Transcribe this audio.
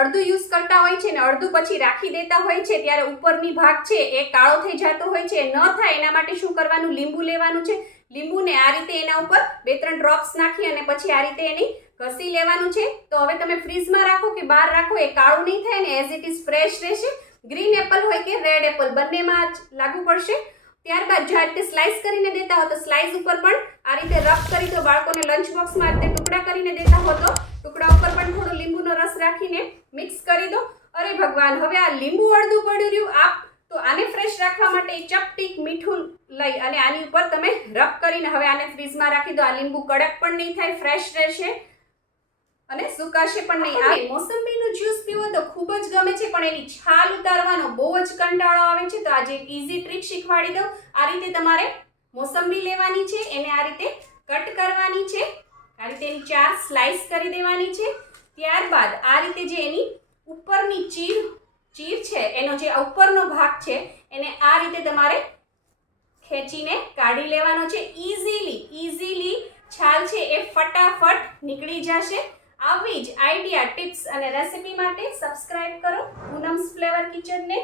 અડધું યુઝ કરતા હોય છે ને અડધું પછી રાખી દેતા હોય છે, ત્યારે ઉપરની ભાગ છે એ કાળો થઈ જતો હોય છે. ન થાય એના માટે શું કરવાનું, લીંબુ લેવાનું છે. લીંબુને આ રીતે એના ઉપર 2-3 ડ્રોપ્સ નાખી અને પછી આ રીતે એની ઘસી લેવાનું છે. તો હવે તમે ફ્રીઝમાં રાખો કે બહાર રાખો, એ કાળું નહીં થાય ને એઝ ઇટ ઇઝ ફ્રેશ રહેશે. ગ્રીન એપલ હોય કે રેડ એપલ બંનેમાં જ લાગુ પડશે. ત્યારબાદ જો આ રીતે સ્લાઇસ કરીને દેતા હો તો સ્લાઇસ ઉપર પણ આ રીતે રફ કરી દો. બાળકોને લંચ બોક્સમાં આ રીતે ટુકડા કરીને દેતા હો તો ટુકડા ઉપર પણ થોડો લીંબુનો રસ રાખીને મિક્સ કરી દો. અરે ભગવાન, હવે આ લીંબુ અડધું પડ્યું રહ્યું તો આને ફ્રેશ રાખવા માટે ચપટીક મીઠું લઈ અને આની ઉપર તમે રબ કરીને હવે આને ફ્રીઝમાં રાખી દો. આ લીંબુ કડક પણ નહીં થાય, ફ્રેશ રહેશે અને સુકાશે પણ નહીં. આ મોસંબીનું જ્યુસ પીવો તો ખૂબ જ ગમે છે, પણ એની છાલ ઉતારવાનો બહુ જ કંટાળો આવે છે. તો આજે એક ઈઝી ટ્રીક શીખવાડી દઉં. આ રીતે તમારે મોસંબી લેવાની છે, એને આ રીતે કટ કરવાની છે, આ રીતે એની 4 સ્લાઇસ કરી દેવાની છે. ત્યારબાદ આ રીતે જે એની ઉપરની ચીર છે, એનો જે ઉપરનો ભાગ છે એને આ રીતે તમારે ખેંચીને કાઢી લેવાનો છે. ઇઝીલી છાલ છે એ ફટાફટ નીકળી જશે. આવી જ આઈડિયા, ટિપ્સ અને રેસિપી માટે સબસ્ક્રાઇબ કરો પૂનમ્સ ફ્લેવર કિચનને.